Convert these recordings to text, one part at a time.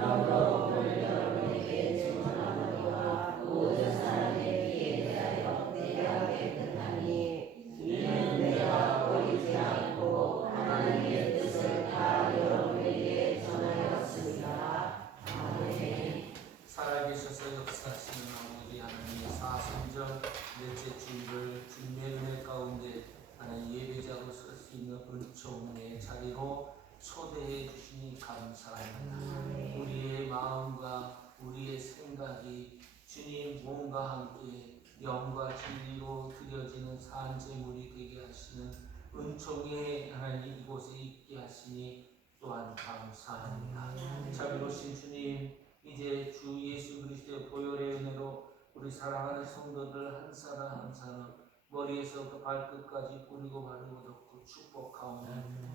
그러므로 오늘 여러분에게 증언하노니와 모든 사람의 귀에 대하여 내가 깨끗하니 이는 내가 버리지 않고 하나님의 뜻을 다 여러분에게 전하였습니다. 아멘. 살아계셔서 역사하시는 아버지 하나님의 사순절 넷째 주일을 주님의 은혜 가운데 하나님 예배자로 설 수 있는 은총의 자리로 초대해 주시니 감사합니다. 우리의 마음과 우리의 생각이 주님 몸과 함께 영과 진리로 드려지는 산제물이 되게 하시는 은총의 하나님 이곳에 있게 하시니 또한 감사합니다. 자비로우신 주님, 이제 주 예수 그리스도의 보혈의 은혜로 우리 사랑하는 성도들 한 사람 한 사람 머리에서부터 발끝까지 뿌리고 바르고 덮고 축복하오니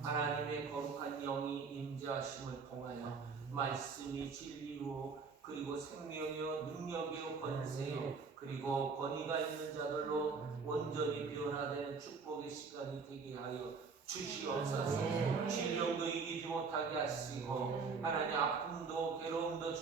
하나님의 거룩한 영이 임재하심을 통하여 말씀이 진리요 그리고 생명이요 능력이요 권세요 그리고 권위가 있는 자들로 온전히 변화되는 축복의 시간이 되게 하여 주시옵소서. 질병도 이기지 못하게 하시고 하나님 아픔도 괴로움도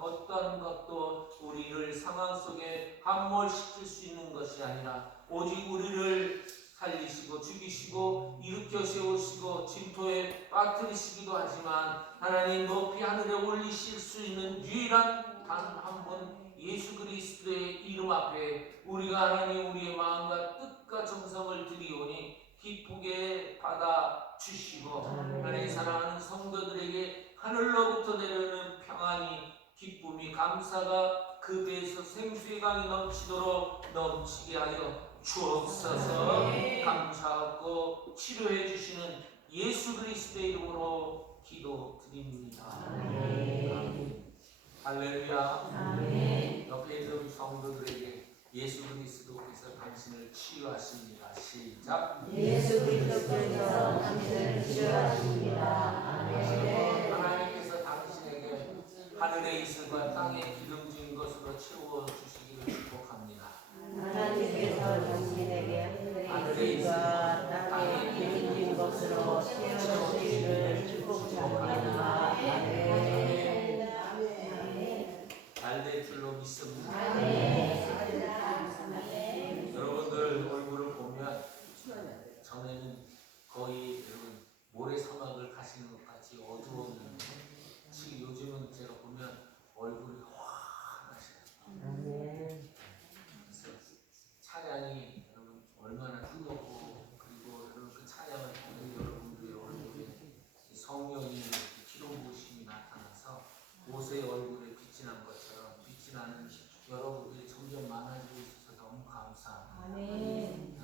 어떠한 것도 우리를 상황 속에 함몰시킬 수 있는 것이 아니라 오직 우리를 살리시고 죽이시고 일으켜 세우시고 진토에 빠뜨리시기도 하지만 하나님 높이 하늘에 올리실 수 있는 유일한 단 한 분 예수 그리스도의 이름 앞에 우리가 하나님 우리의 마음과 뜻과 정성을 드리오니 기쁘게 받아 주시고 하나님 사랑하는 성도들에게 하늘로부터 내려오는 평안이 기쁨이 감사가 그 배에서 생수의 강이 넘치도록 넘치게 하여 주옵소서. 감사하고 치료해 주시는 예수 그리스도의 이름으로 기도드립니다. 아멘. 할렐루야. 아멘. 옆에 있는 성도들에게 예수 그리스도께서 당신을 치유하십니다. 시작. 예수 그리스도께서 당신을 치유하십니다. 아멘. 하나님께서 당신에게 하늘의 이슬과 땅의 기름진 것으로 채워 주시기를 축복합니다. 하나님께서 당신에게 하늘의 이슬과 땅의 기름진 것으로 채워주시기를 축복합니다. 아멘. 잘 될 줄로 믿습니다. 아멘. 여러분들 얼굴을 보면 전에는 거의 여러분 모래사막을 가시는 것 같이 어두웠는데 지금 요즘은 제가 보면 얼굴이 환하셔요. 그래서 차량이 여러분 얼마나 뜨겁고 그리고 여러분 그 차량을 보는 여러분들의 얼굴에 성령이 기름 부으심이 나타나서 모세의 얼굴에 빛이 난 것처럼 빛이 나는 여러분들이 점점 많아지고 있어서 너무 감사합니다. 아멘.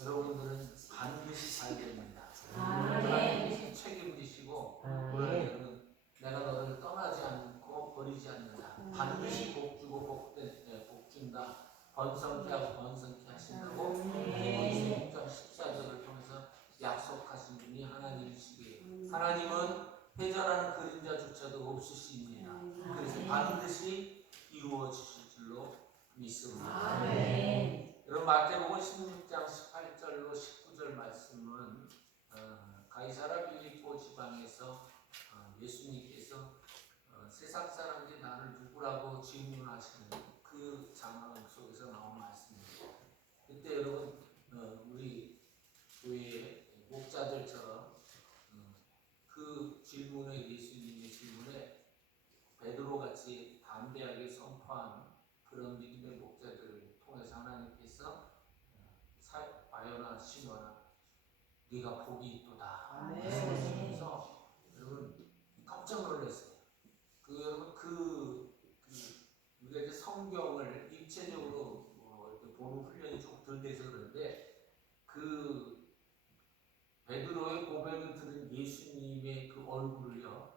여러분들은 반드시 잘 됩니다. 아멘. 하나님께서 책임지시고 여러분 내가 너를 떠나지 않고 버리지 않는다. 반드시 복 주고 복 준다. 번성케 하고 번성케 하신다고 디모데 6장 14절을 통해서 약속하신 분이 하나님이시기에 하나님은 회전하는 그림자조차도 없으십니다. 그래서 반드시 이루어 주실 줄로 믿습니다. 아멘. 여러분 마태복음 16장 18절로 19절 말씀은 가이사라 빌립보 지방에서 예수님께서 세상 사람들이 나를 누구라고 질문하시는 그 장면 속에서 나온 말씀입니다. 그때 여러분 우리 교회 목자들처럼 그 질문에 예수님의 질문에 베드로같이 담대하게 선포한 그런 믿음의 목자들을 통해서 하나님께서 바요나 시므나 네가 복이 있도다 말씀하시면서 여러분 깜짝 놀랐어요. 우리가 이제 성경을 입체적으로 보는 훈련이 조금 덜 돼서 그런데 그 베드로의 고백을 들은 예수님의 그 얼굴을요,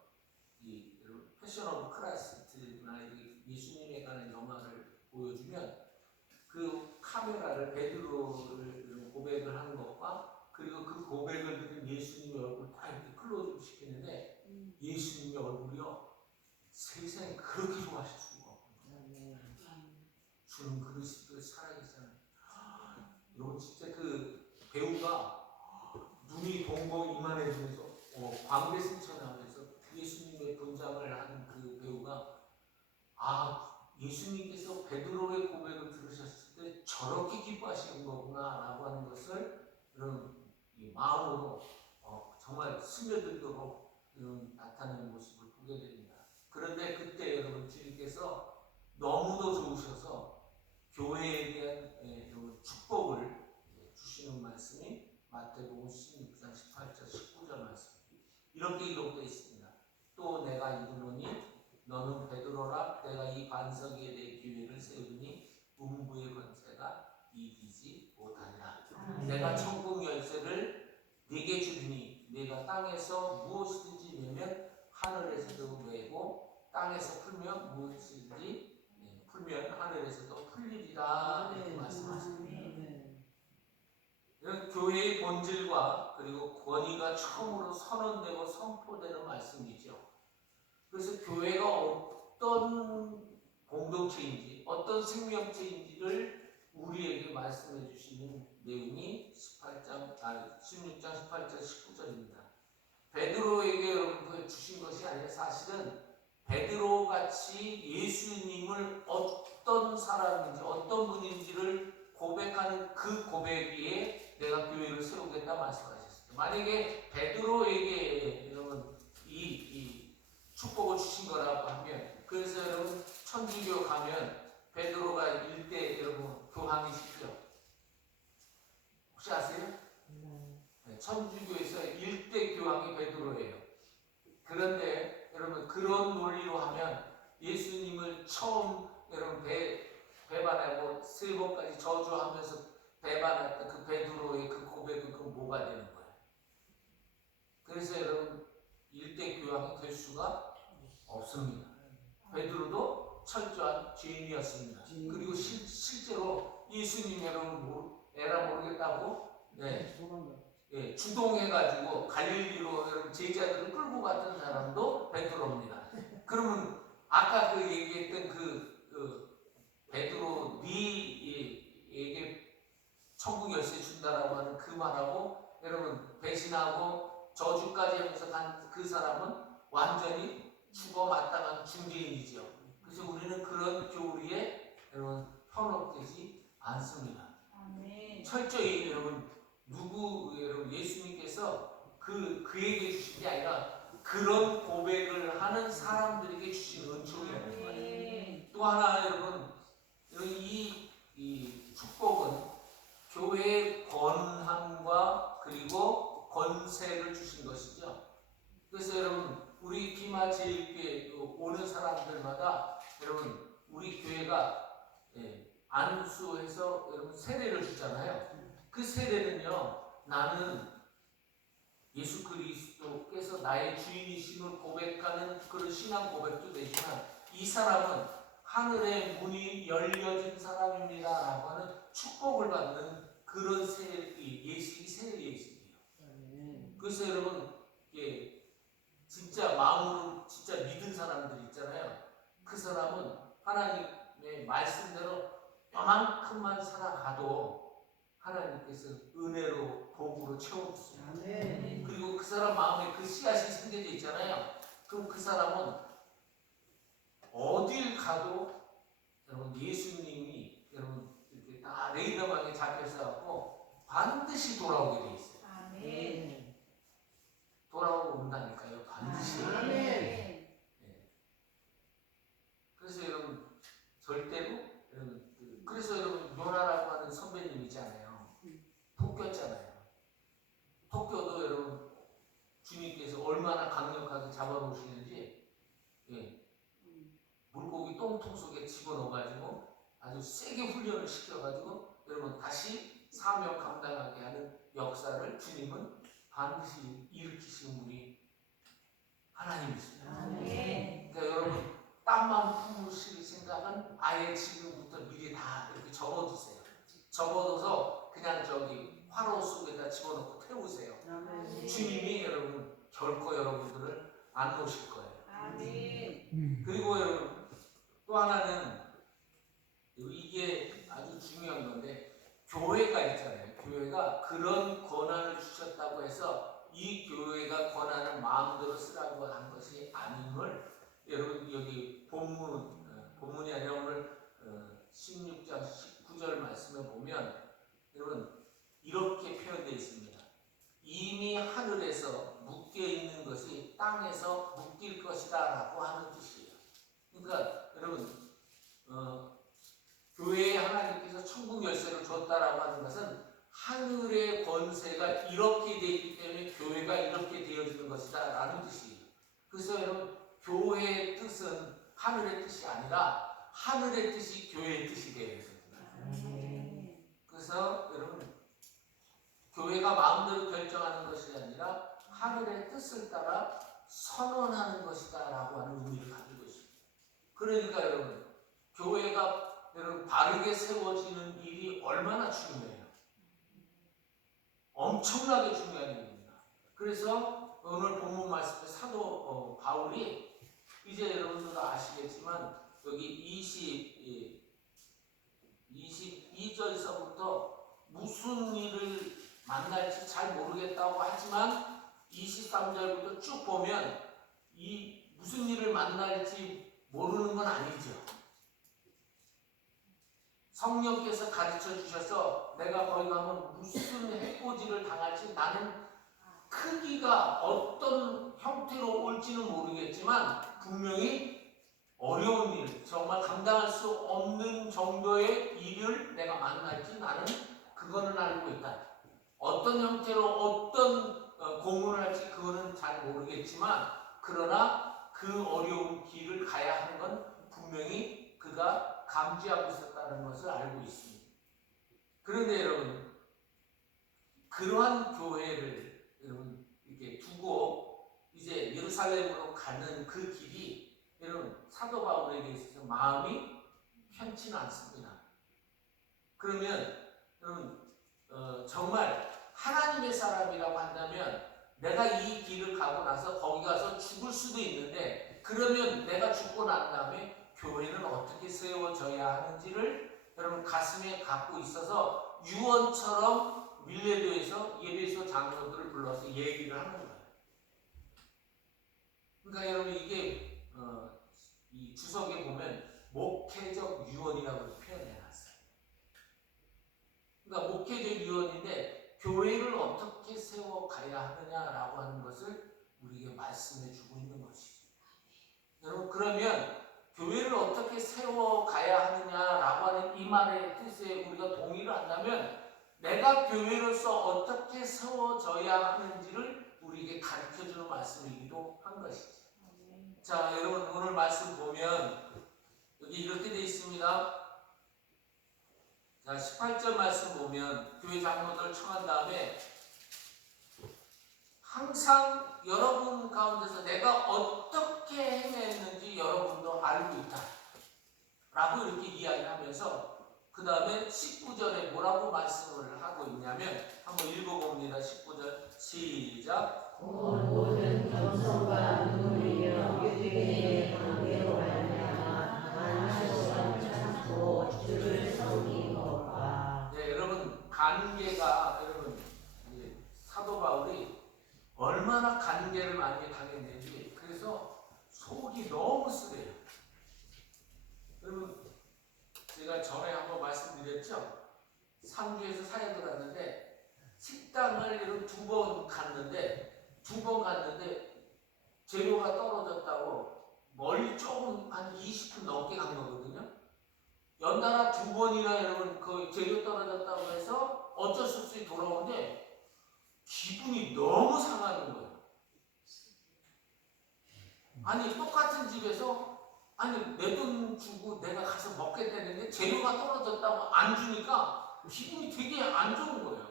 여러분 패션 오브 크라이스트나 예수님에 관한 영화를 보여주면 그 카메라를 베드로를 고백을 하는 것과 그리고 그 고백을 들은 예수님의 얼굴을 다 이렇게 클로즈업 시키는데 예수님의 얼굴이요 세상에 그렇게 좋아하실 수가 없거든요. 주는 그리스도의 살아계시잖아요. 여러분 진짜 그 배우가 눈이 동공 이만해지면서 광대 승천하면서 예수님의 분장을 하는 그 예수님께서 베드로의 고백을 들으셨을 때 저렇게 기뻐하시는 거구나라고 하는 것을 여러분 이 마음으로 정말 스며들도록 나타내는 모습을 보게 됩니다. 그런데 그때 여러분 주님께서 너무도 좋으셔서 교회에 대한 축복을 주시는 말씀이 마태복음 16장 18절 19절 말씀 이렇게 기록되어 있습니다. 또 내가 이르노니 너는 베드로라 내가 이 반석 위에 내 교회를 세우니 음부의 권세가 이기지 못하리라. 내가 천국 열쇠를 네게 주리니 네가 땅에서 무엇이든지 매면 하늘에서도 매고 땅에서 풀면 무엇이든지 풀면 하늘에서도 풀리리라 이렇게 말씀하십니다. 이런 교회의 본질과 그리고 권위가 처음으로 선언되고 선포되는 말씀이죠. 그래서 교회가 어떤 공동체인지 어떤 생명체인지를 우리에게 말씀해 주시는 내용이 16장 18절 19절입니다. 베드로에게 여러분 주신 것이 아니라 사실은 베드로같이 예수님을 어떤 사람인지 어떤 분인지를 고백하는 그 고백 위에 내가 교회를 세우겠다 말씀하셨습니다. 만약에 베드로에게 여러분 이 축복을 주신 거라고 하면 그래서 여러분 천주교 가면 베드로가 일대 여러분 교황이시죠? 혹시 아세요? 네, 천주교에서 일대 교황이 베드로예요. 그런데 여러분 그런 논리로 하면 예수님을 처음 여러분 배반하고 3번까지 저주하면서 배반했던 그 베드로의 그 고백은 그 뭐가 되는 거예요? 그래서 여러분 일대 교황이 될 수가 없습니다. 베드로도 철저한 죄인이었습니다. 그리고 실제로 예수님 여러분 에라 모르겠다고 주동해가지고 갈릴리로 여러분 제자들을 끌고 갔던 사람도 베드로입니다. 그러면 아까 그 얘기했던 그 베드로 네에게 천국 열쇠 준다라고 하는 그 말하고 여러분 배신하고 저주까지 하면서 간 그 사람은 완전히 죽어 마땅한 중죄인이죠. 그래서 우리는 그런 교리에 여러분 현혹되지 않습니다. 아멘. 철저히 여러분 여러분 예수님께서 그에게 주신 게 아니라 그런 고백을 하는 사람들에게 주신 은총이라는 거예요. 또 하나 여러분 이 축복은 교회의 권한과 그리고 권세를 주신 것이죠. 그래서 여러분 우리 기마 제일교회 오는 사람들마다 여러분 우리 교회가 안수해서 여러분 세례를 주잖아요. 그 세례는요 나는 예수 그리스도께서 나의 주인이심을 고백하는 그런 신앙 고백도 되지만 이 사람은 하늘의 문이 열려진 사람입니다 라고 하는 축복을 받는 그런 예식이 세례 예식이에요. 그래서 여러분 진짜 마음으로 진짜 믿은 사람들 있잖아요. 그 사람은 하나님의 말씀대로 요만큼만 살아가도 하나님께서 은혜로 복으로 채워주십니다. 그리고 그 사람 마음에 그 씨앗이 생겨져 있잖아요. 그럼 그 사람은 어딜 가도 여러분 예수님이 여러분 이렇게 다 레이더망에 잡혀서 갖고 반드시 돌아오게 돼 있어요. 아멘. 돌아오고 온다니까요. 반드시. 아멘. 네. 그래서 여러분 절대로 여러분 그래서 여러분 요나라고 하는 선배님이잖아요. 토끼였잖아요. 토끼도 여러분 주님께서 얼마나 강력하게 잡아놓으시는지 물고기 똥통 속에 집어넣어가지고 아주 세게 훈련을 시켜가지고 여러분 다시 사명 감당하게 하는 역사를 주님은 반드시 일으키시는 분이 하나님이십니다. 그러니까 여러분 땀만 품으실 생각은 아예 지금부터 미리 다 이렇게 접어두세요. 접어둬서 그냥 화로 속에다 집어넣고 태우세요. 주님이 여러분 결코 여러분들을 안 놓으실 거예요. 그리고 여러분 또 하나는 이게 아주 중요한 건데 교회가 있잖아요. 교회가 그런 권한을 주셨다고 해서 이 교회가 권한을 마음대로 쓰라고 한 것이 아님을 여러분 여기 본문 본문이 아니라 오늘 16장 19절 말씀에 보면 여러분 이렇게 표현되어 있습니다. 이미 하늘에서 묶여 있는 것이 땅에서 묶일 것이다 라고 하는 뜻이에요. 그러니까 여러분 교회에 하나님께서 천국 열쇠를 줬다라고 하는 것은 하늘의 권세가 이렇게 되어 있기 때문에 교회가 이렇게 되어지는 것이다 라는 뜻이에요. 그래서 여러분 교회의 뜻은 하늘의 뜻이 아니라 하늘의 뜻이 교회의 뜻이 되어야 됩니다. 그래서 여러분 교회가 마음대로 결정하는 것이 아니라 하늘의 뜻을 따라 선언하는 것이다 라고 하는 의미를 가지고 있습니다. 그러니까 여러분 교회가 여러분 바르게 세워지는 일이 얼마나 중요해요. 엄청나게 중요한 일입니다. 그래서 오늘 본문 말씀에 사도 바울이 이제 여러분들도 아시겠지만 여기 22절에서부터 무슨 일을 만날지 잘 모르겠다고 하지만 23절부터 쭉 보면 이 무슨 일을 만날지 모르는 건 아니죠. 성령께서 가르쳐 주셔서 내가 거기 가면 무슨 해코지를 당할지 나는 크기가 어떤 형태로 올지는 모르겠지만 분명히 어려운 일, 정말 감당할 수 없는 정도의 일을 내가 만날지 나는 그거는 알고 있다. 어떤 형태로 어떤 공헌을 할지 그거는 잘 모르겠지만 그러나 그 어려운 길을 가야 하는 건 분명히 그가 감지하고 있었다는 것을 알고 있습니다. 그런데 여러분 그러한 교회를 여러분 이렇게 두고 이제 예루살렘으로 가는 그 길이 여러분 사도 바울에게 있어서 마음이 편치는 않습니다. 그러면 여러분 정말 하나님의 사람이라고 한다면 내가 이 길을 가고 나서 거기 가서 죽을 수도 있는데 그러면 내가 죽고 난 다음에 교회는 어떻게 세워져야 하는지를 여러분 가슴에 갖고 있어서 유언처럼 밀레도에서 예배소 장로들을 불러서 얘기를 하는 거예요. 그러니까 여러분 이게 이 주석에 보면 목회적 유언이라고 표현해놨어요. 그러니까 목회적 유언인데 교회를 어떻게 세워가야 하느냐라고 하는 것을 우리에게 말씀해주고 있는 것이죠. 여러분 그러면 교회를 어떻게 세워가야 하느냐라고 하는 이 말의 뜻에 우리가 동의를 한다면 내가 교회로서 어떻게 세워져야 하는지를 우리에게 가르쳐주는 말씀이기도 한 것이죠. 자 여러분 오늘 말씀 보면 여기 이렇게 되어 있습니다. 자 18절 말씀 보면 교회 장로들 청한 다음에 항상 여러분 가운데서 내가 어떻게 행했는지 여러분도 알고 있다 라고 이렇게 이야기하면서 그 다음에 19절에 뭐라고 말씀을 하고 있냐면 한번 읽어봅니다. 19절 시작. 모든 겸손과 눈물이며 유대인의 관계로 말미암아 만나시던 참고 주를 섬긴 것과 네, 여러분 관계가 여러분 사도 바울이 얼마나 관계를 많이 당했는지 그래서 속이 너무 쓰대요. 여러분 제가 전에 한번 말씀드렸죠. 상주에서 사역을 갔는데 식당을 여러분 두 번 갔는데 재료가 떨어졌다고 멀리 조금 한 20분 넘게 간 거거든요. 연달아 두 번이나 여러분 그 재료 떨어졌다고 해서 어쩔 수 없이 돌아오는데 기분이 너무 상하는 거예요. 아니 똑같은 집에서 아니 내 돈 주고 내가 가서 먹겠다는데 재료가 떨어졌다고 안 주니까 기분이 되게 안 좋은 거예요.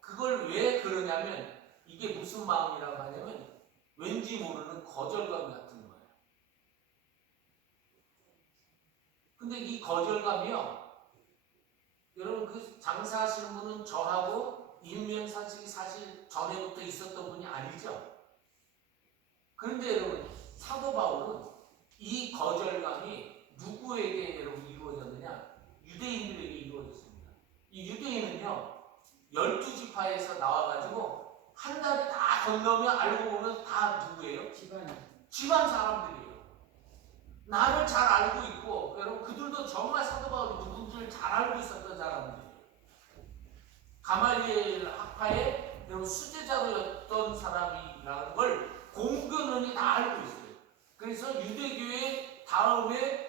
그걸 왜 그러냐면 이게 무슨 마음이라고 하냐면 왠지 모르는 거절감 같은 거예요. 근데 이 거절감이요 여러분 그 장사하시는 분은 저하고 인면사직이 사실 전에부터 있었던 분이 아니죠. 그런데 여러분 사도 바울은 이 거절감이 누구에게 여러분 이루어졌느냐? 유대인들에게 이루어졌습니다. 이 유대인은요 12지파에서 나와가지고 한 달에 다 건너면 알고 보면 다 누구예요? 집안 사람들이에요. 나를 잘 알고 있고, 여러분 그들도 정말 사도 바울이 누군지를 잘 알고 있었던 사람들이에요. 가말리엘 학파의 여러분 수제자로였던 사람이라는 걸 공교는이 다 알고 있어요. 그래서 유대교의 다음에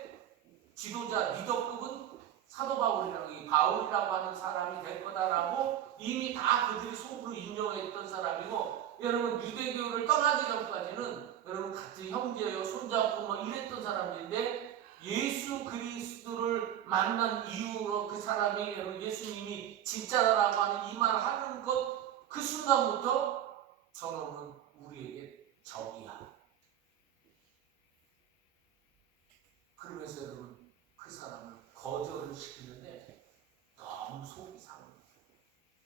지도자 리더급은 사도 바울이라고, 이 바울이라고 하는 사람이 될 거다라고 이미 다 그들이 속으로 인정했던 사람이고, 여러분 유대교를 떠나기 전까지는 여러분 같은 형제요 손잡고 뭐 이랬던 사람들인데, 예수 그리스도를 만난 이후로 그 사람이 여러분 예수님이 진짜라고 하는 이 말을 하는 것, 그 순간부터 저놈은 우리에게 적이야. 그러면서 여러분 그 사람을 거절을 시키는데 너무 속이 상해요.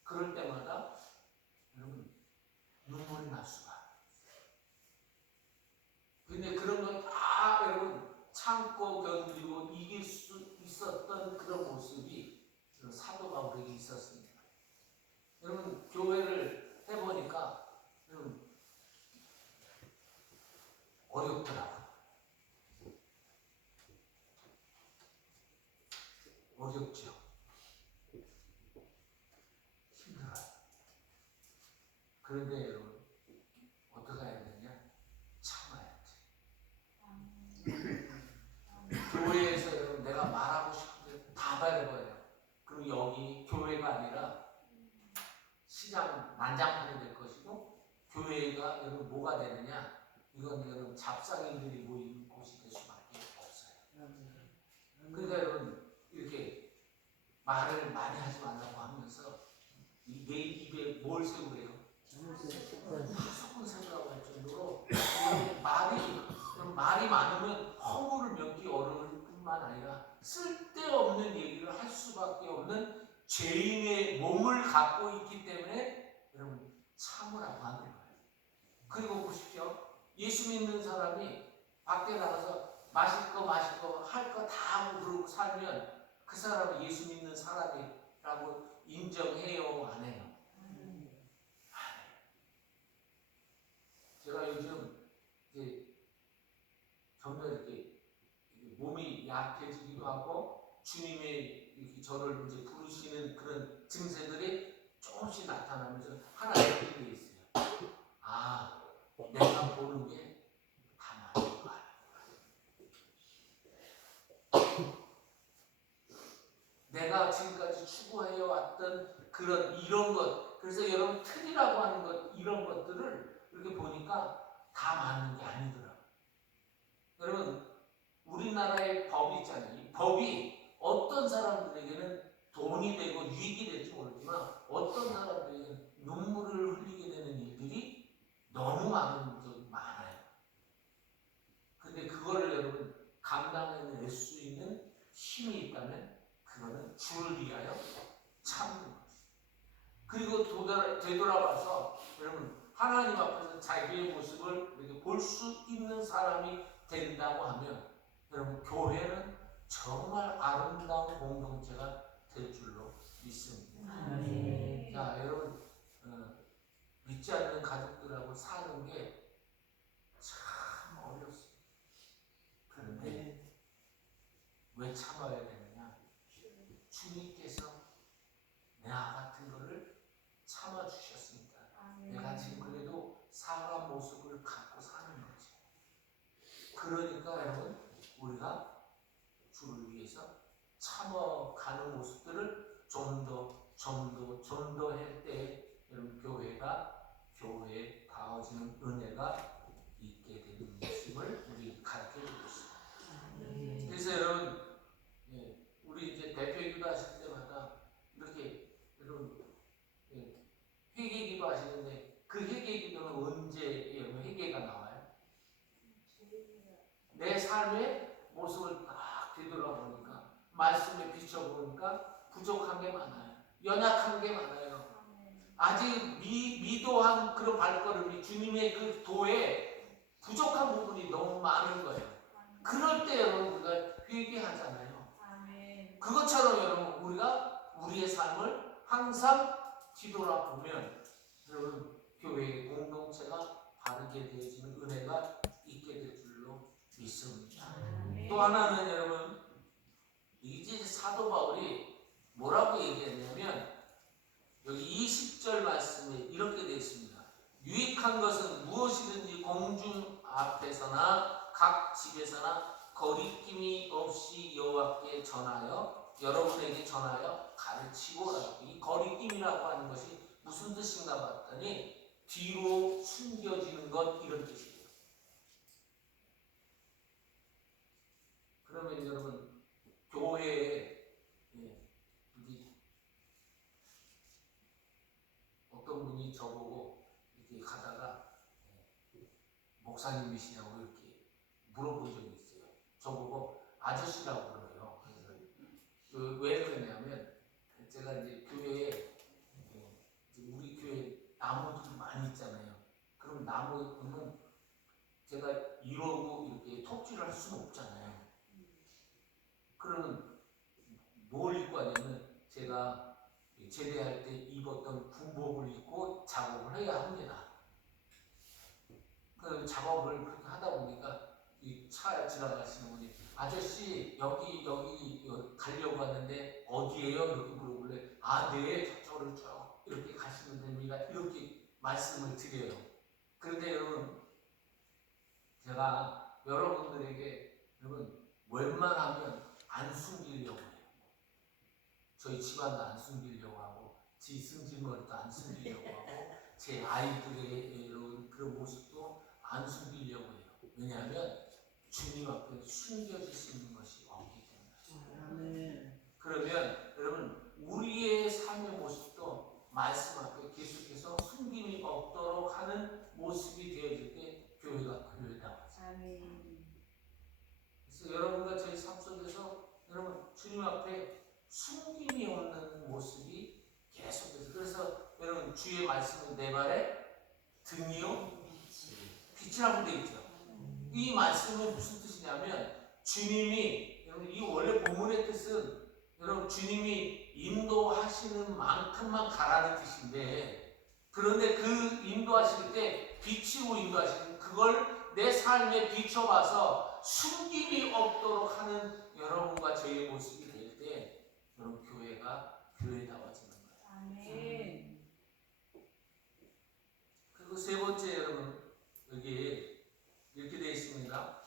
그럴 때마다 여러분 눈물이 날 수가. 근데 그런 건 다 여러분 참고 견디고 이길 수 있었던 그런 모습이 사도 바울에게 있었습니다. 여러분 교회를 해보니까 여러분 어렵더라고요. 어렵죠. 힘들어요. 그런데 여러분 어떻게 해야 되냐? 참아야지. 교회에서 여러분 내가 말하고 싶은데 다 말해봐요. 그럼 여기 교회가 아니라 시장 난장판이 될 것이고, 교회가 여러분 뭐가 되느냐? 이건 여러분 잡상인들이 모이는 곳이 될 수밖에 없어요. 그러니까 여러분 이렇게 말을 많이 하지 말라고 하면서 내 입에 뭘 세우래요? 무조건 세우라고 할 정도로 말이 많으면 허물을 면기 어려울 뿐만 아니라 쓸데없는 얘기를 할 수밖에 없는 죄인의 몸을 갖고 있기 때문에 여러분 참으라고 하는 거예요. 그리고 보십시오. 예수 믿는 사람이 밖에 나가서 마실 거 할 거 다 하고 그러고 살면 그 사람은 예수 믿는 사람이라고 인정해요, 안 해요? 제가 요즘 이제 점점 이렇게 몸이 약해지기도 하고 주님의 이렇게 저를 이제 부르시는 그런 증세들이 조금씩 나타나면서 하나 느끼는 게 있어요. 아, 내가 보는 게 다 맞는 거야. 내가 지금까지 추구해왔던 그런 이런 것, 그래서 여러분 틀이라고 하는 것, 이런 것들을 이렇게 보니까 다 맞는 게 아니더라고요. 여러분 우리나라의 법이 있잖아요. 이 법이 어떤 사람들에게는 돈이 되고 유익이 될지 모르지만 어떤 사람들에게는 눈물을 흘리게 되는 일들이 너무 많아요. 근데 그거를 여러분 감당해낼 수 있는 힘이 있다면 그거는 주를 위하여 참는 거죠. 그리고 되돌아와서 여러분 하나님 앞에서 자기의 모습을 이렇게 볼 수 있는 사람이 된다고 하면 여러분 교회는 정말 아름다운 공동체가 될 줄로 믿습니다. 자, 여러분 믿지 않는 가족들하고 사는 게 참 어렵습니다. 그런데 왜 참아야 되느냐? 주님께서 나 같은 거를 참아 주셨습니다. 내가 지금 그래도 사람 모습을 갖고 사는 거지. 그러니까 여러분 우리가 주를 위해서 참아가는 모습들을 좀 더 할 때 여러분 교회에 닿아지는 은혜가 있게 되는 모습을 우리 가르쳐주고 있습니다. 그래서 여러분 우리 이제 대표기도 하실 때마다 이렇게 여러분 회개기도 하시는데 그 회개기도는 언제 여러분 회개가 나와요? 내 삶의 모습을 딱 되돌아보니까 말씀에 비춰보니까 부족한 게 많아요. 연약한 게 많아요. 아직 미도한 그런 발걸음이 주님의 그 도에 부족한 부분이 너무 많은 거예요. 그럴 때 여러분 우리가 회개하잖아요. 그것처럼 여러분 우리가 우리의 삶을 항상 뒤돌아보면 여러분 교회의 공동체가 바르게 되어지는 은혜가 있게 될 줄로 믿습니다. 또 하나는 여러분, 이제 사도 바울이 뭐라고 얘기했냐면 여기 20절 말씀에 이렇게 되어 있습니다. 유익한 것은 무엇이든지 공중 앞에서나 각 집에서나 거리낌이 없이 여호와께 전하여 여러분에게 전하여 가르치고, 이 거리낌이라고 하는 것이 무슨 뜻인가 봤더니 뒤로 숨겨지는 것, 이런 뜻이에요. 그러면 여러분, 교회에 어떤 분이 저보고 이렇게 가다가 목사님이시냐고 이렇게 물어본 적이 있어요. 저보고 아저씨라고 그래요. 그래서 왜 그러냐면 제가 이제 교회에 우리 교회 나무들이 많이 있잖아요. 그럼 나무는 제가 이러고 이렇게 톱질을 할 수는 없잖아요. 그러면 뭘 입고 하냐면 제가 제대할 때 입었던 군복을 입고 작업을 해야 합니다. 그 작업을 그렇게 하다 보니까 이 차 지나가시는 분이 아저씨 여기 가려고 하는데 어디예요? 이렇게 물어보길래 네, 저쪽으로 쭉 이렇게 가시면 됩니다. 이렇게 말씀을 드려요. 그런데 여러분, 제가 여러분들에게 웬만하면 안 숨기려고 해요. 저희 집안도 안 숨기려고 하고 지 승질머리도 안 숨기려고 하고 제 아이들의 그런 모습도 안 숨기려고 해요. 왜냐하면 주님 앞에 숨겨질 수 있는 것이 없기 때문이죠. 그러면 여러분, 우리의 삶의 모습도 말씀 앞에 계속해서 숨김이 없도록 하는 모습이 되어질 때 교회가 교회다. 그래서 여러분과 저희 삶 속에서 여러분 주님 앞에 숨김이 없는 모습이 계속해서, 그래서 여러분 주의 말씀은 내 발에 등이요 빛이라고 되어 있죠. 이 말씀은 무슨 뜻이냐면 주님이, 여러분 이 원래 본문의 뜻은 여러분 주님이 인도하시는 만큼만 가라는 뜻인데, 그런데 그 인도하실 때 빛으로 인도하시는 그걸 내 삶에 비춰봐서 숨김이 없도록 하는 여러분과 저희의 모습이 될 때 여러분 교회가 교회다워지는 거예요. 그리고 세 번째, 여러분 여기 이렇게 되어 있습니다.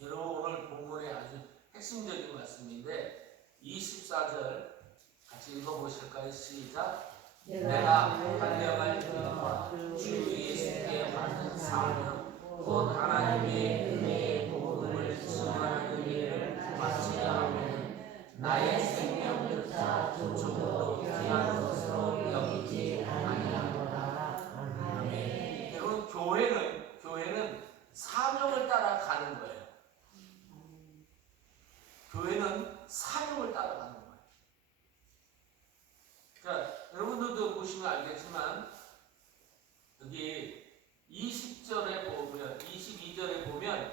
여러분 오늘 본문의 아주 핵심적인 말씀인데 24절 같이 읽어보실까요? 시작. 내가 달려갈 길과 주 예수께 받은 사명 곧 하나님의 은혜의 복음을 증언하는 일을 마치려 하면 나의 생명조차 조금도 귀한 것으로 여기지 아니하노라. 아멘. 여러분 교회는 사명을 따라 가는 거예요. 교회는 사명을 따라가는 거예요. 자, 여러분들도 보시면 알겠지만 여기 20절에 보면, 22절에 보면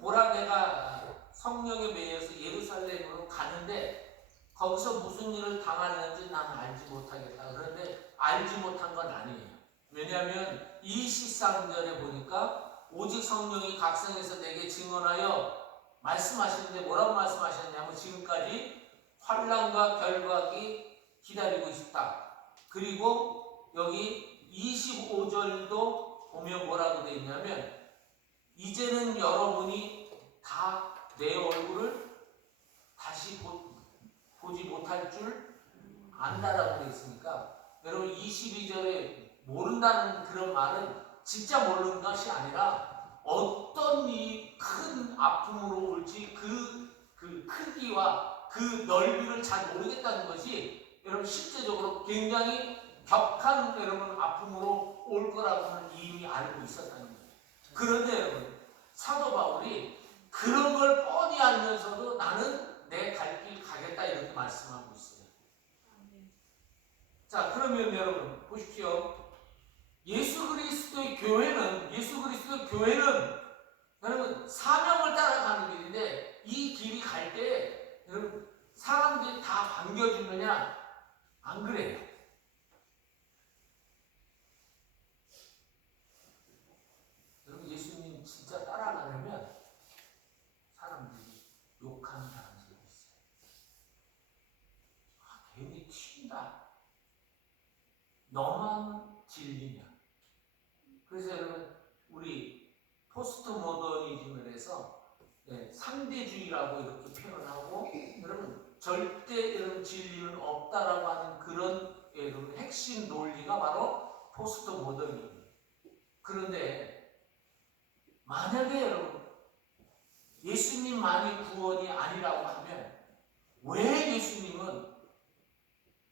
보라 내가 성령에 매여서 예루살렘으로 가는데 거기서 무슨 일을 당하는지 나는 알지 못하겠다. 그런데 알지 못한 건 아니에요. 왜냐하면 23절에 보니까 오직 성령이 각성해서 내게 증언하여 말씀하시는데 뭐라고 말씀하셨냐면 지금까지 환난과 결박이 기다리고 있다. 그리고 여기 25절도 보면 뭐라고 되어 있냐면 이제는 여러분이 다 내 얼굴을 다시 보지 못할 줄 안다라고 되어 있으니까 여러분 22절에 모른다는 그런 말은 진짜 모르는 것이 아니라 어떤 이 큰 아픔으로 올지 그 크기와 그 넓이를 잘 모르겠다는 것이 여러분 실제적으로 굉장히 격한 여러분 아픔으로 올 거라고는 이미 알고 있었다는 거예요. 그런데 여러분 사도 바울이 그런 걸 뻔히 알면서도 나는 내 갈 길 가겠다 이렇게 말씀하고 있어요. 자, 그러면 여러분 보십시오. 예수 그리스도의 교회는 여러분 사명을 따라가는 길인데 이 길이 갈 때 여러분 사람들이 다 반겨주느냐? 안 그래요. 여러분 예수님 진짜 따라가려면 그래서 여러분 우리 포스트 모더니즘을 해서 상대주의라고 이렇게 표현하고 여러분 절대 여러분 진리는 없다라고 하는 그런 여러분 핵심 논리가 바로 포스트 모더니즘. 그런데 만약에 여러분 예수님만이 구원이 아니라고 하면 왜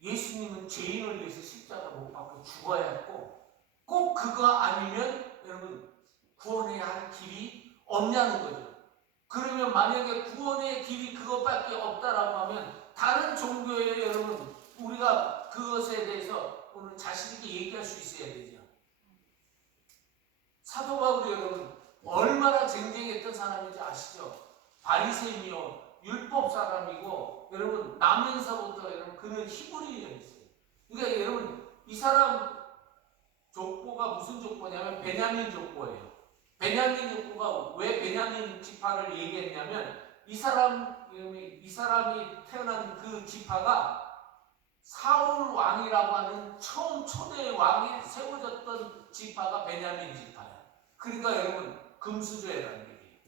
예수님은 죄인을 위해서 십자가 못 박혀 죽어야 했고 꼭 그거 아니면 여러분 구원해야 할 길이 없냐는 거죠. 그러면 만약에 구원의 길이 그것밖에 없다라고 하면 다른 종교에 여러분 우리가 그것에 대해서 오늘 자신 있게 얘기할 수 있어야 되죠. 사도 바울이 여러분 얼마나 쟁쟁했던 사람인지 아시죠? 바리새인이요 율법 사람이고 여러분 나면서부터 여러분 그는 히브리인이었어요. 그러니까 여러분 이 사람 족보가 무슨 족보냐면 베냐민 족보예요. 베냐민 족보가 왜 베냐민 지파를 얘기했냐면 이 사람이 태어난 그 지파가 사울 왕이라고 하는 처음 초대 왕이 세워졌던 지파가 베냐민 지파예요. 그러니까 여러분 금수저라는 얘기예요.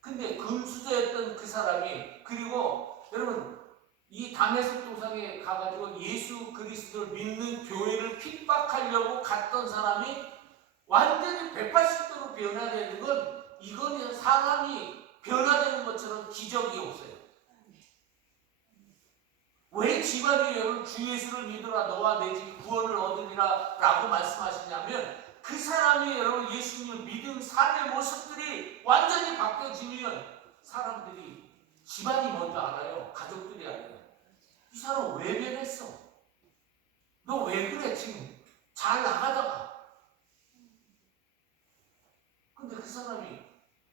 근데 금수저였던 그 사람이 그리고 여러분 이 다메섹 도상에 가가지고 예수 그리스도를 믿는 교회를 핍박하려고 갔던 사람이 완전히 180도로 변화되는 건 이건 사람이 변화되는 것처럼 기적이 없어요. 왜 집안이 여러분 주 예수를 믿으라 너와 내 집이 구원을 얻으리라 라고 말씀하시냐면 그 사람이 여러분 예수님을 믿은 삶의 모습들이 완전히 바뀌어지면 사람들이 집안이 먼저 알아요. 가족들이 알아요. 이 사람 왜 변했어? 너 왜 그래 지금 잘 나가다가. 근데 그 사람이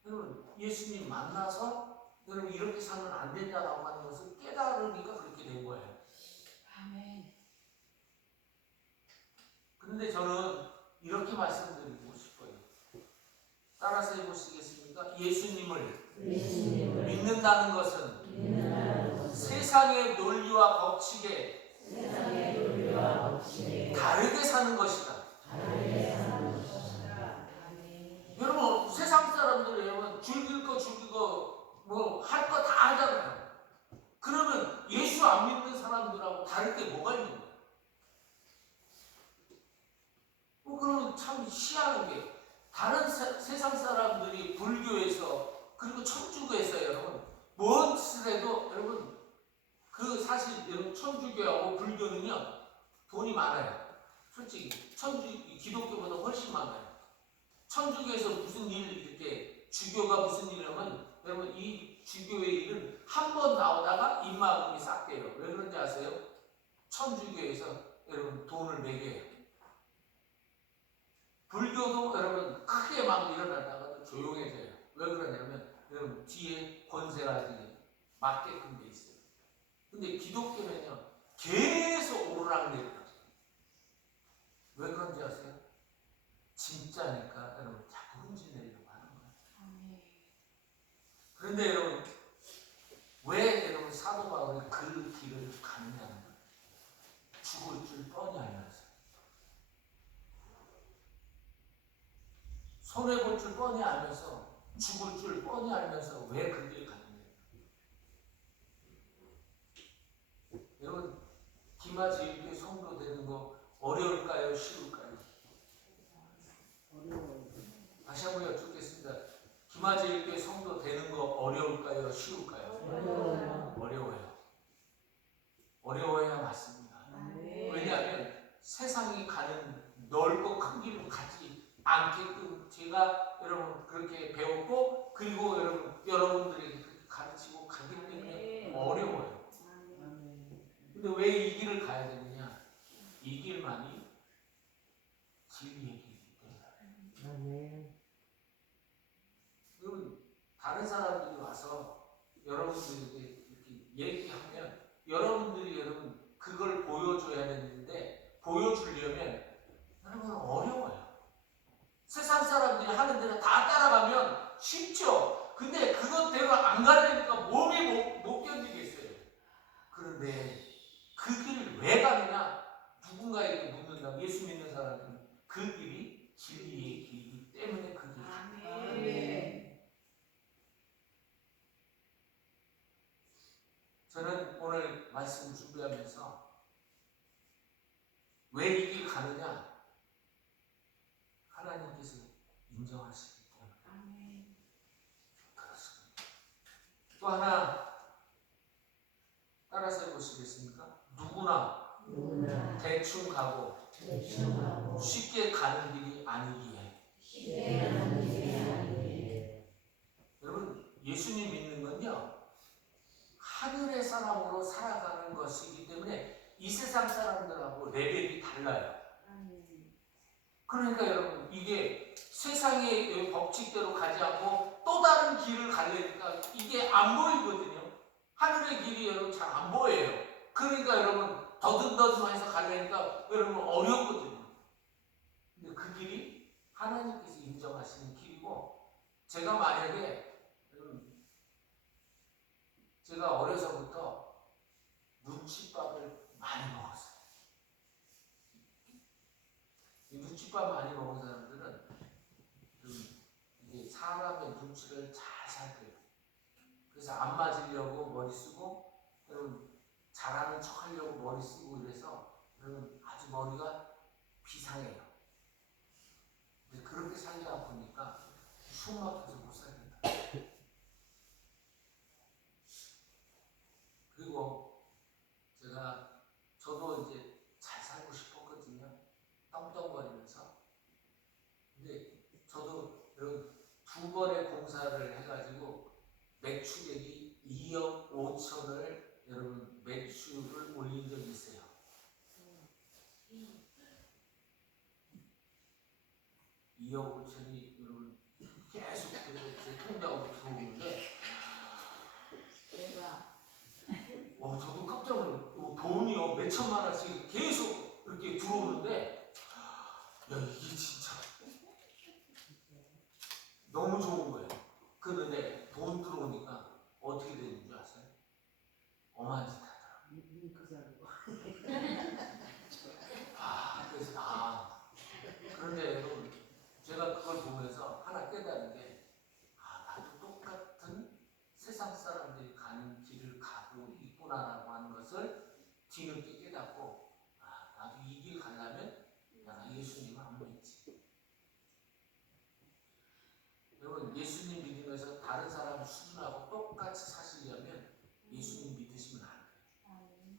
여러분 예수님 만나서 여러분 이렇게 살면 안 된다라고 하는 것을 깨달으니까 그렇게 된 거예요. 아멘. 근데 저는 이렇게 말씀드리고 싶어요. 따라서 해보시겠습니까? 예수님을 믿는다는 것은 세상의 논리와 법칙에 다르게 사는 것이다. 여러분 세상 사람들이 여러분 즐길 거 즐기고 뭐 할 거 다 하잖아요. 그러면 예수 안 믿는 사람들하고 다를 게 뭐가 있는 거예요? 그러면 참 희한한 게 다른 세상 사람들이 불교에서 그리고 천주교에서 여러분 뭔 짓을 해도 여러분 그 사실 여러분 천주교하고 불교는요 돈이 많아요. 솔직히 기독교보다 훨씬 많아요. 천주교에서 무슨 일 이렇게 주교가 무슨 일을 하면 여러분 이 주교의 일은 한 번 나오다가 입막음이 싹 돼요. 왜 그런지 아세요? 천주교에서 여러분 돈을 매겨요. 불교도 여러분 크게 막 일어나다가 조용해져요. 왜 그러냐면 여러분 뒤에 권세라지 맞게끔 돼 있어요. 근데 기독교는요 계속 오르락내리락. 왜 그런지 아세요? 진짜니까 여러분 자꾸 흠집내려고 하는 거예요. 그런데 여러분 왜 여러분 사도 바울이 그 길을 가느냐는 거예요. 죽을 줄 뻔히 알면서 손해볼 줄 뻔히 알면서 죽을 줄 뻔히 알면서 왜 그 길을 가느냐. 여러분 기마제일교회 성도 되는 거 어려울까요? 쉬울까요? 다시 한번 여쭙겠습니다. 기마제일교회 성도 되는 거 어려울까요? 쉬울까요? 어려워요. 어려워야 맞습니다. 왜냐하면 세상이 가는 넓고 큰 길로 가지 않게끔 제가 여러분 그렇게 배웠고 그리고 여러분들에게 가르치고 가기 때문에 어려워요. 근데 왜 이 길을 가야 되느냐? 이 길만이 진리의 길이기 때문에. 여러분 다른 사람들이 와서 여러분들에게 이렇게 얘기하면 여러분들이 여러분 그걸 보여줘야 되는데 보여주려면 여러분 어려워요. 세상 사람들이 하는 대로 다 따라가면 쉽죠. 근데 그것대로 안 가려니까 몸이 못 견디겠어요. 그런데 그 길을 왜 가느냐? 누군가에게 묻는다. 예수 믿는 사람들은 그 길이 인정하시기 때문에 그렇습니다. 또 하나 따라서 해보시겠습니까? 누구나 대충 가고 쉽게 가는 길이 아니기에. 여러분, 예수님 믿는 건요, 하늘의 사람으로 살아가는 것이기 때문에 이 세상 사람들하고 레벨이 달라요. 그러니까 여러분, 이게 세상의 법칙대로 가지 않고 또 다른 길을 가려니까 이게 안 보이거든요. 하늘의 길이 여러분 잘 안 보여요. 그러니까 여러분 더듬더듬해서 가려니까 여러분 어렵거든요. 근데 그 길이 하나님께서 인정하시는 길이고, 제가 만약에 제가 어려서부터 눈칫밥을 많이 먹었어요. 이 눈칫밥 많이 먹은 사람들은 이게 사람의 눈치를 잘 살펴요. 그래서 안 맞으려고 머리 쓰고, 여러분 잘하는 척 하려고 머리 쓰고 이래서 여러분 아주 머리가 비상해요. 근데 그렇게 살다 보니까 숨 막혀서 못 살겠다. 그리고 저도 이제 잘 살고 싶었거든요. 떵떵거리면서. 근데 저도 여러분 2번의 공사를 해가지고 매출액이 2억 5천을 여러분 매출을 올린 적이 있어요. 2억 5천이 여러분 계속 제 통장으로 들어오는데, 저도 깜짝 놀랐어요. 돈이요 몇 천만 원씩 계속 이렇게 들어오는데, 야, 이게 진짜 너무 좋은 거예요. 그런데 돈 들어오니까 어떻게 되는 줄 아세요? 엄한 짓 하더라고요. 그런데 여러분, 제가 그걸 보면서 하나 깨달은 게, 나도 똑같은 세상 사람들이 가는 길을 가고 있구나라고 하는 것을 뒤늦게 깨닫고, 나도 이 길 가려면 내가 예수님을 안 믿지. 여러분, 예수님 믿으면서 다른 사람 수준하고 똑같이 사시려면 예수님 믿으시면 안 돼요.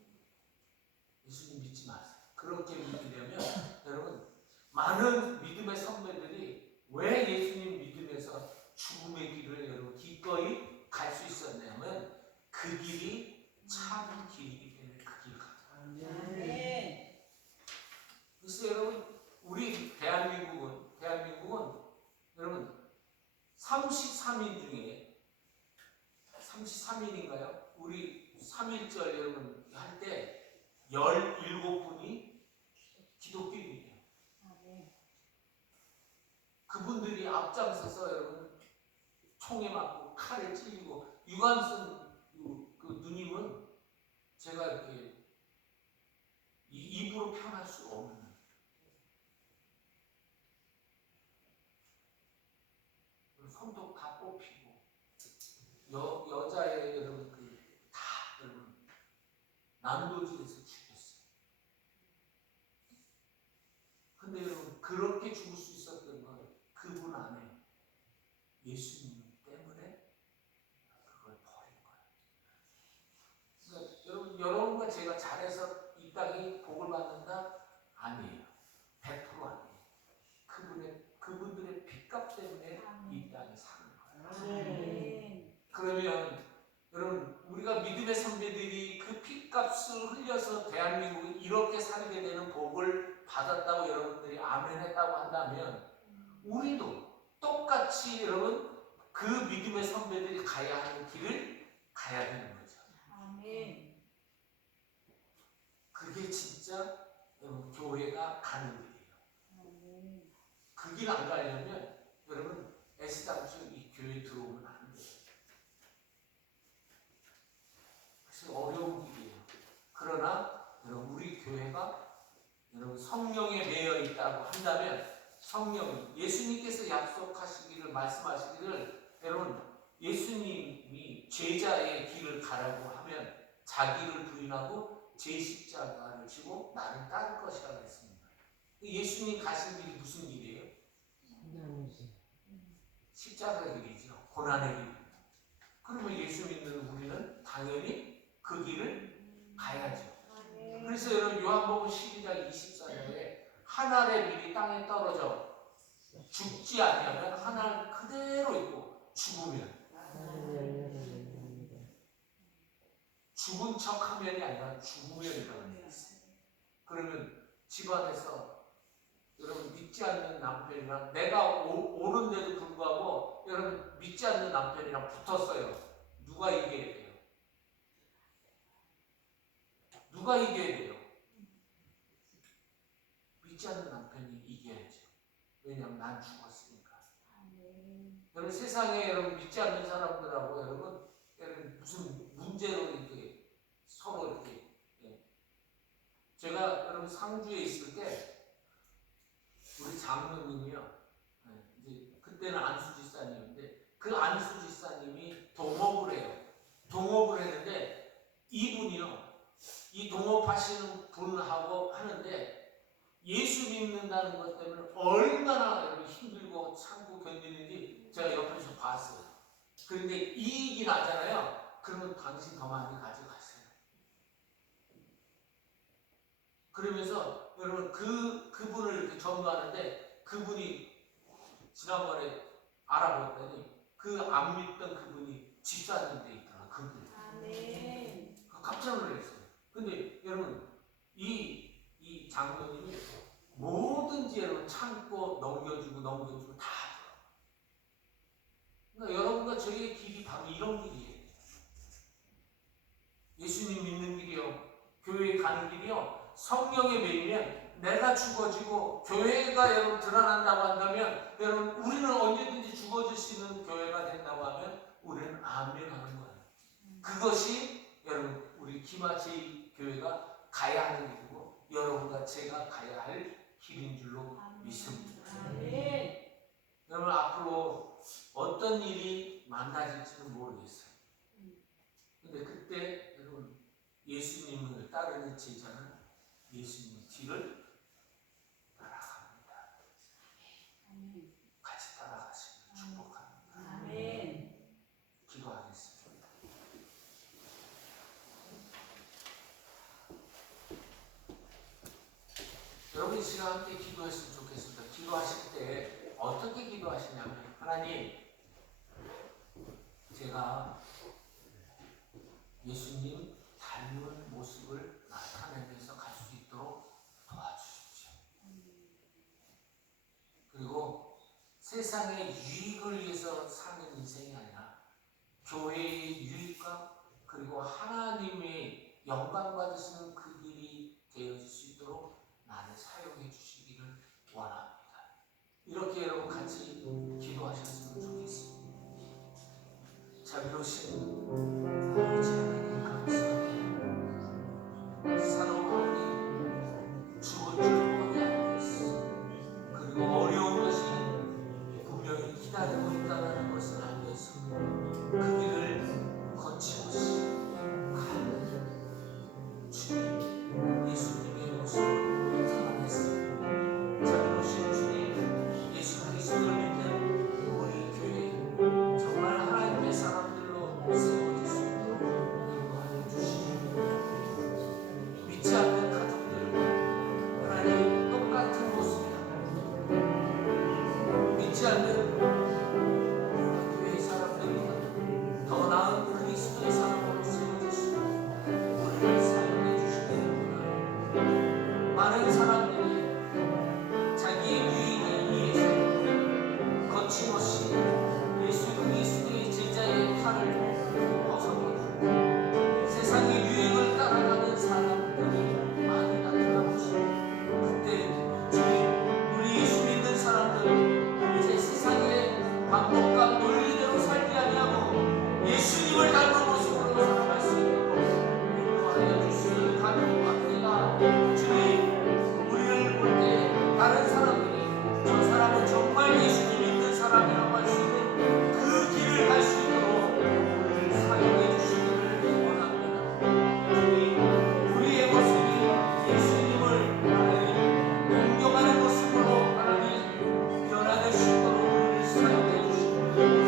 예수님 믿지 마세요. 그렇게 믿으려면 여러분, 많은 믿음의 선배들이 왜 예수님 믿으면서 죽음의 길을 여러분 기꺼이 갈 수 있었냐면 그 길이 참 길이기 때문에 그 길을 갔다. 그래서 여러분, 우리 대한민국은 여러분 33일 중에 33일인가요? 우리 3.1절 여러분 할 때 17분이 기독교인이에요. 그분들이 앞장서서 여러분 총에 맞고 칼에 찔리고, 유관순 그 누님은 제가 이렇게 입으로 표현할 수 없는, 손톱 다 뽑히고, 여자의 여러분 다 여러분 난도질에서 죽였어요. 근데 여러분 그렇게 죽을 수 있었던 건 그분 안에 예수님 때문에 그걸 버린 거예요. 그러니까 여러분과 제가 잘해서 이 땅이 복을 받는다? 아니에요. 100% 아니에요. 그분들의 빚값 때문에 이 땅에 사는 거예요. 그러면 여러분, 우리가 믿음의 선배들이 그 핏값을 흘려서 대한민국이 이렇게 살게 되는 복을 받았다고 여러분들이 아멘 했다고 한다면, 우리도 똑같이 여러분 그 믿음의 선배들이 가야 하는 길을 가야 되는 거죠. 그게 진짜 여러분 교회가 가는 길이에요. 그 길 안 가려면 여러분 애시당초 이 교회에 들어오면 안 돼요. 그래서 어려운 길이에요. 그러나 여러분 우리 교회가 여러분 성령에 매여 있다고 한다면, 성령이 예수님께서 약속하시기를 말씀하시기를, 여러분 예수님이 제자의 길을 가라고 하면 자기를 부인하고 제 십자가를 지고 나를 따를 것이라고 했습니다. 예수님 가신 길이 무슨 길이에요? 십자가의 길이죠. 고난의 길. 그러면 예수 믿는 우리는 당연히 그 길을 가야죠. 그래서 여러분 요한복음 12장 24절에 한 알의 밀이 땅에 떨어져 죽지 아니하면 한 알 그대로 있고 죽으면 죽은 척하면이 아니라 죽으면이라는 게 있어요. 그러면 집안에서 여러분 믿지 않는 남편이랑 내가 오는데도 불구하고 여러분 믿지 않는 남편이랑 붙었어요. 누가 이겨야 돼요? 누가 이겨야 돼요? 믿지 않는 남편이 이겨야죠. 왜냐하면 난 죽었으니까. 여러분 세상에 여러분 믿지 않는 사람들하고 여러분 무슨 문제로 이렇게 서로 이렇게 제가 여러분 상주에 있을 때 우리 장로님이요. 이제 그때는 안수지사님인데 그 안수지사님이 동업을 해요. 동업을 했는데 이분이요. 이 동업하시는 분하고 하는데 예수 믿는다는 것 때문에 얼마나 여러분 힘들고 참고 견디는지 제가 옆에서 봤어요. 그런데 이익이 나잖아요. 그러면 당신 더 많이 가져가세요. 그러면서 여러분 그분을 이렇게 전도하는데 그분이 지난번에 알아봤더니 그 안 믿던 그분이 집사님 돼 있더라. 그분. 깜짝 놀랐어요. 근데 여러분 이 장로님이 뭐든지 여러분 참고 넘겨주고 다 하더라고요. 그러니까 여러분과 저희의 길이 바로 이런 길이에요. 예수님 믿는 길이요. 교회에 가는 길이요. 성령에 매이면 내가 죽어지고 교회가 여러분 드러난다고 한다면 여러분 우리는 언제든지 죽어질 수 있는 교회가 된다고 하면 우리는 아멘하는 거예요. 그것이 여러분 우리 기마치 교회가 가야 하는 길이고 여러분과 제가 가야 할 길인 줄로 믿습니다. 여러분 앞으로 어떤 일이 만나질지는 모르겠어요. 근데 그때 여러분 예수님을 따르는 제자는 예수님 뒤를 따라갑니다. 같이 따라가시면 축복합니다. 아멘. 기도하겠습니다. 여러분 이 시간 함께 기도했으면 좋겠습니다. 기도하실 때 어떻게 기도하시냐면 하나님 제가 예수님 닮은 모습을 나타내면서 갈 수 있도록 도와주십시오. 그리고 세상의 유익을 위해서 사는 인생이 아니라 교회의 유익과 그리고 하나님의 영광 받으시는 그 길이 되어질 수 있도록 나를 사용해 주시기를 원합니다. 이렇게 여러분 같이 기도하셨으면 좋겠습니다. 자비로우신 아버지 하나님 감사합니다. 사랑하오니 죽은 줄 뻔히 알겠어. 그리고 어려운 것이 분명히 기다리고 있다는 것을 알면서 그 길을 거침없이 가는 주님 예수님의 모습을 드러냈습니다. 자비로우신 주님 예수 그리스도를 믿는 우리 교회 정말 하나님의 사람들로 세워질 수 있도록 인도하여 주시옵소서. 믿지 않는 가족들 하나님 똑같은 모습이라 믿지 않는 교회 사람들보다 더 나은 그리스도의 사람으로 세워주시고 우리를 사용해 주시기를 원합니다. 많은 사람들이 자기의 유익을 위해서 거침없이 예수 그리스도의 제자의 팔을 벗어버리고 세상의 유행을 따라가는 사람들이 많이 나타나고 있습니다. 그때 주님 우리 예수 믿는 사람들 이제 세상의 방법과 논리대로 살지 아니하고 예수님을 닮은 모습으로 살아갈 수 있도록 인도하여 주시기 간구합니다. 주님 우리를 볼 때 다른 사람들이 저 사람은 정말 예수님 믿는 사람이라고 할 수 있는 그 길을 갈 수 있도록 우리를 사용해 주시기를 원합니다. 주님 우리의 모습이 예수님을 하나님 공경하는 모습으로 하나님 변화될 수 있도록 우리를 사용해 주시고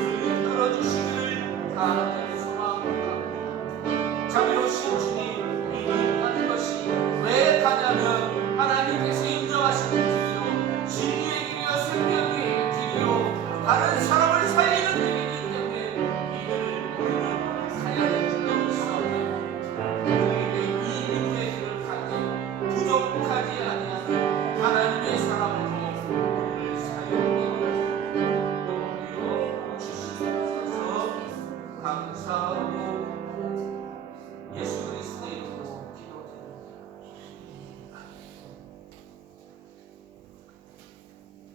다른 사람을 살리는 일이기 때문에 이 일을 사야될 줄로 믿사오니 우리에게 이 믿음의 길을 가지 부족하지 아니하는 하나님의 사람으로 우리를 사용하여 주시옵소서. 감사하고 예수 그리스도의 이름으로 기도드립니다.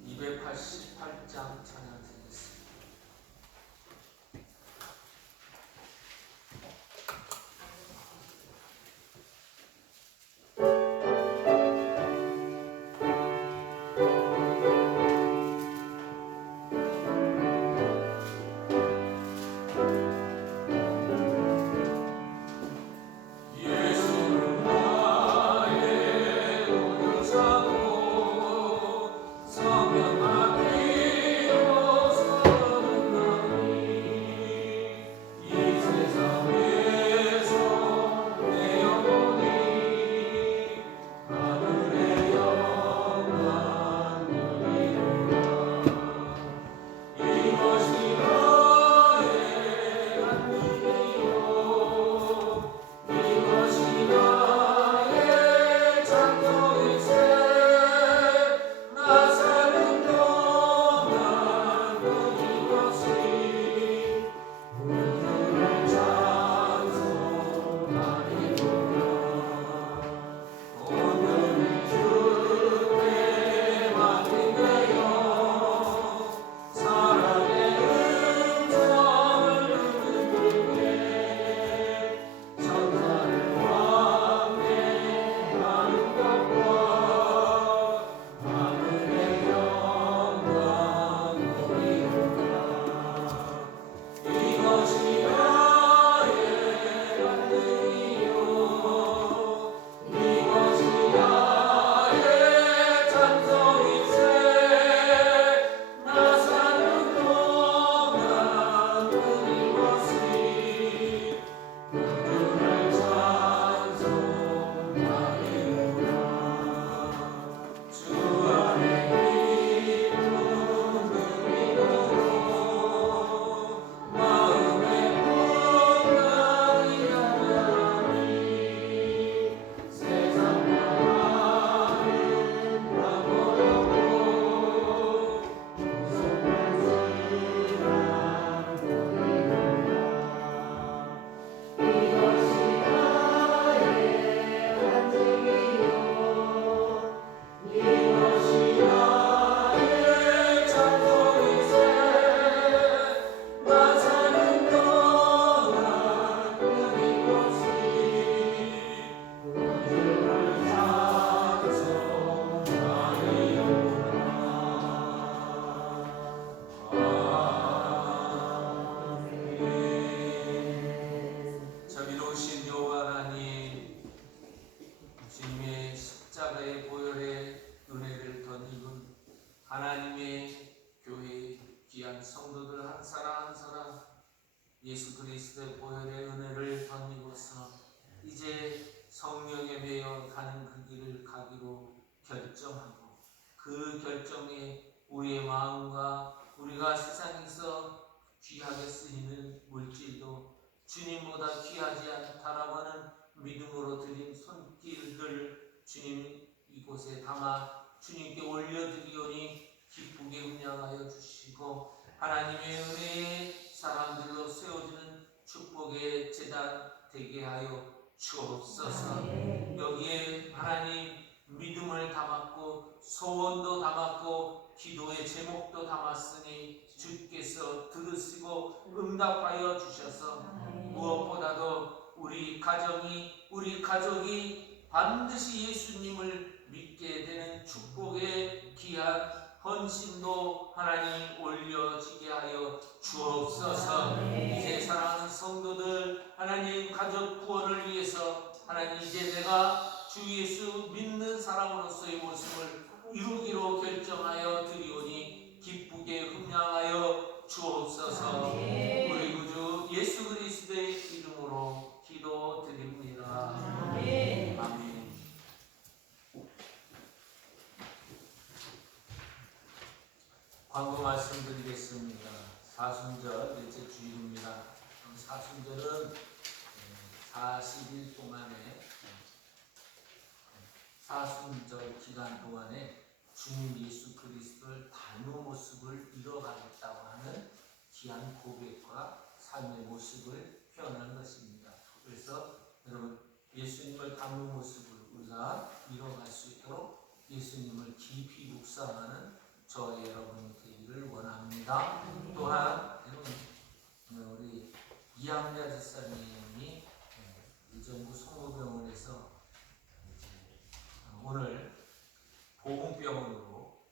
288장 찬양 드리겠습니다. 예수는 나의 구주사고 성령하기로 서는나니 이 세상에서 내 영혼이 하늘의 영광 누리노라. 이것이 나의 안식이요 이것이 나의 창조일세. 나 사는 동안 이것이 우주를 찬송하리로라. 오늘은 주께 맡긴 되어 사랑의 음성을 듣는 중에 천사를 왕래하는 것과 하늘의 영광 누리노라. 이것이 나의 만능이요 이것이 나의 찬송일세. 나 사는 동안 끊임없이 우주를 찬송하리로라. 주 안에 기쁨 누리노라. 마음의 평강이 남다르니 세상과 나는 바보였고 무성한 시간 보이노라. 이것이 나의 안식이요 이것이 나의 찬송일세. 나 사는 동안 끊임없이 우주를 찬송하리로라. 자비로우신 여호와 하나님, 주님의 십자가의 보혈의 은혜를 덧입은 하나님의 교회 귀한 성도들 한 사람 한 사람 예수 그리스도의 보혈의 은혜를 덧입어서 이제 성령에 매여 가는 그 길을 가기로 결정하고 그 결정에 우리의 마음과 우리가 세상에서 귀하게 쓰이는 물질도 주님보다 귀하지 않다라고 하는 믿음으로 드린 손길들 주님 이곳에 담아 주님께 올려드리오니 기쁘게 음양하여 주시고 하나님의 은혜의 사람들로 세워지는 축복의 제단 되게 하여 주옵소서. 여기에 하나님 믿음을 담았고 소원도 담았고 기도의 제목도 담았으니 주께서 들으시고 응답하여 주셔서 무엇보다도 우리 가정이 우리 가족이 반드시 예수님을 믿게 되는 축복의 귀한 헌신도 하나님 올려지게 하여 주옵소서. 이제 사랑하는 성도들 하나님 가족 구원을 위해서 하나님 이제 내가 주 예수 믿는 사람으로서의 모습을 이루기로 결정하여 드리오니 기쁘게 흠양하여 주옵소서. 우리 구주 예수 그리스도의 이름으로 기도드립니다. 아멘. 광 성경 말씀드리겠습니다. 사순절 넷째 주일입니다. 사순절은 40일 동안의 사순절 기간 동안에 주님 예수 그리스도를 닮은 모습을 이뤄가겠다고 하는 귀한 고백과 삶의 모습을 표현하는 것입니다. 그래서 여러분 예수님을 닮은 모습을 우리가 이뤄갈 수 있도록 예수님을 깊이 묵상하는 저 여러분이 되기를 원합니다. 또한 여러분 우리 이학야 집사님이 의정부 성모병원에서 오늘 보건병원으로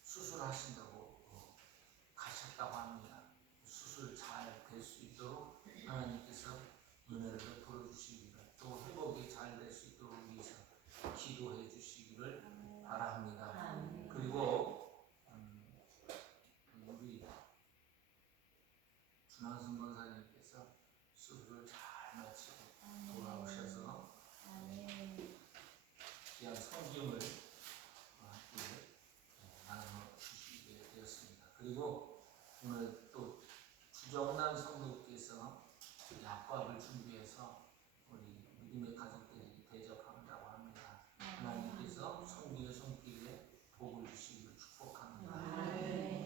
수술하신다고 가셨다고 합니다. 수술 잘 될 수 있도록 하나님께서 은혜를 베풀어 주시기를, 또 회복이 잘 될 수 있도록 위해서 기도해 주시기를 바랍니다. 그리고 우리 준환승 권사님께서 수술을 잘 마치고 돌아오셔서 귀한 성김을 함께 나눠 주시게 되었습니다. 그리고 오늘 또 주정남 성도께서 약밥을 준비해서 우리 믿음의 가족들이 대접한다고 합니다. 하나님께서 성도의 손길에 복을 주시기를 축복합니다.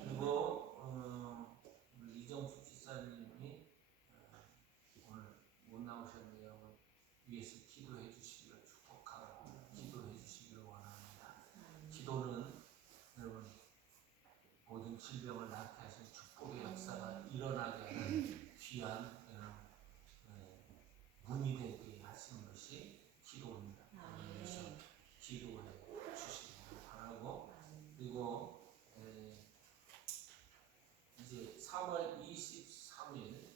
그리고 우리 이정수 지사님이 오늘 못 나오셨네요. 위에서 기도해 주시기를 축복하고 기도해 주시기를 원합니다. 기도는 여러분 모든 질병을 낫게 하신 축복의 역사가 일어나게 하는 귀한 문이 되게 하시는 것이 기도입니다. 그래서 기도해 주시기를 바라고, 그리고 이제 3월 23일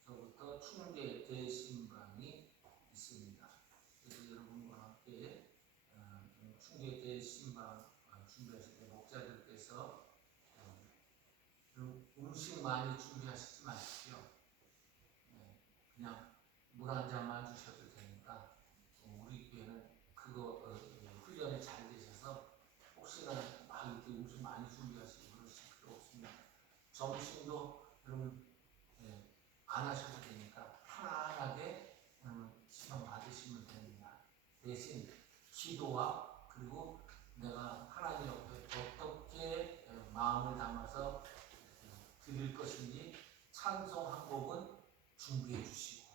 저부터 충계 대신방이 있습니다. 그래서 여러분과 함께 충계 대신방 준비하실 때 목자들께서 음식 많이 준비하시지 마십시오. 그냥 물 한 잔만 주셔도 되니까 우리 교회는 그거 훈련이 잘 되셔서 혹시나 막 이렇게 음식 많이 준비하시고 그러실 필요 없습니다. 점심도 여러분 안 하셔도 되니까 편안하게 지방 받으시면 됩니다. 대신 기도와 그리고 내가 하나님 옆에 어떻게 마음을 담아서 드릴 것인지 찬송 한 곡은 준비해 주시고,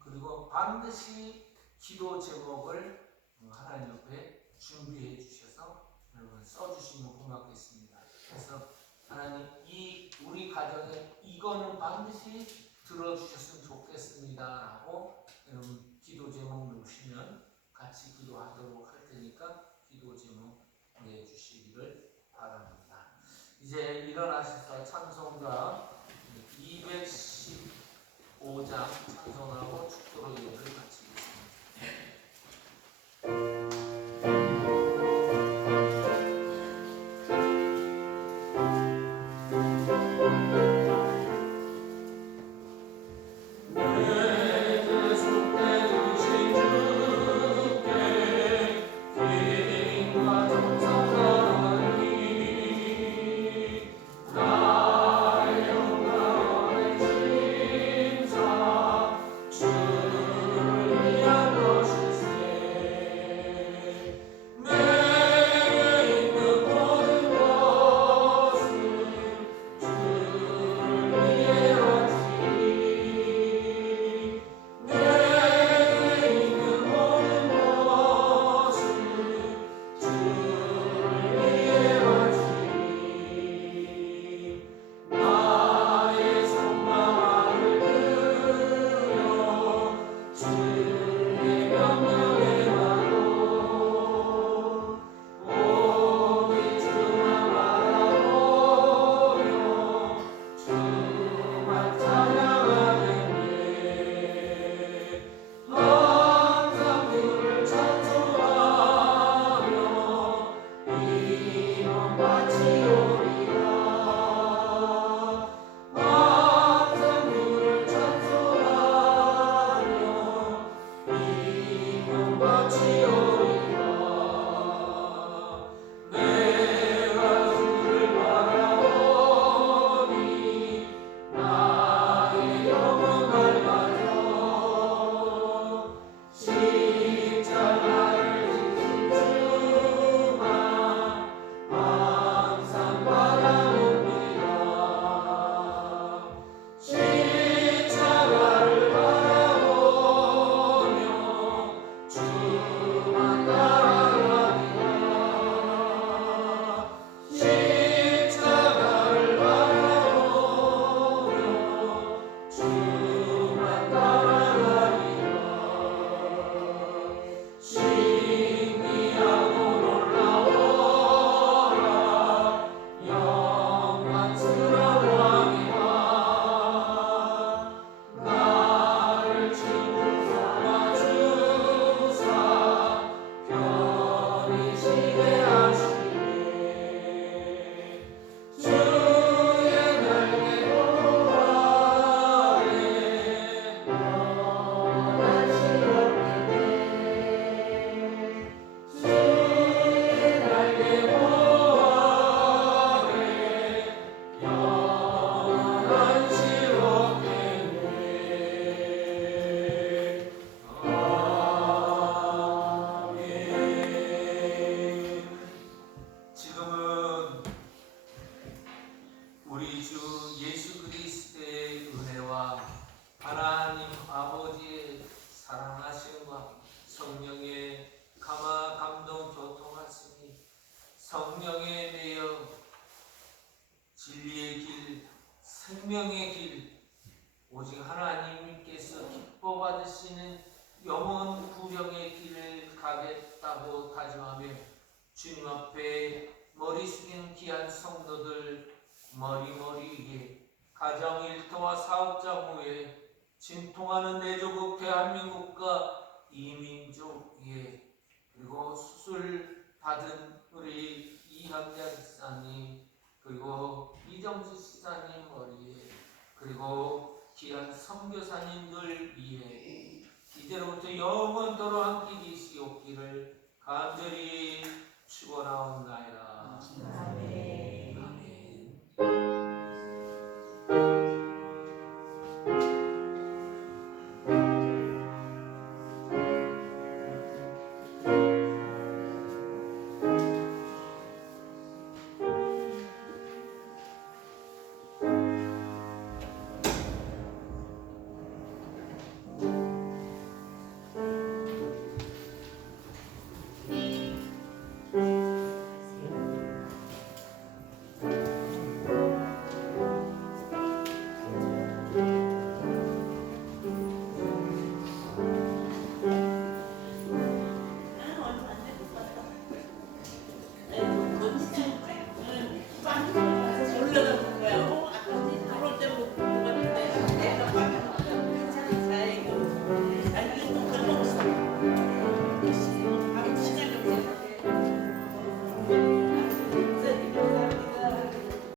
그리고 반드시 기도 제목을 하나님 옆에 준비해 주셔서 여러분 써주시면 고맙겠습니다. 그래서 하나님 이 우리 가정에 이거는 반드시 들어주셨으면 좋겠습니다 라고 여러분 기도 제목 넣으시면 같이 기도하도록 할 테니까 기도 제목 내주시기를 바랍니다. 이제 일어나셔서 찬송가 215장 찬송하고 축도로 예배를 마치겠습니다. 생명의 길, 오직 하나님께서 기뻐 받으시는 영원 구령의 길을 가겠다고 다짐하며 주님 앞에 머리 숙이는 귀한 성도들 머리 위에 가정 일터와 사업장 후에 진통하는 내 조국 대한민국과 이민족 위에 그리고 수술 받은 우리 이학자 집사님 그리고 이정수 집사님 머리에 그리고 귀한 선교사님들 위에 이제로부터 영원토록 함께 계시옵기를 간절히 축원하옵나이다. 아멘. 아멘. 나는 얼마 안 돼 못 봤다. 건지장. 응.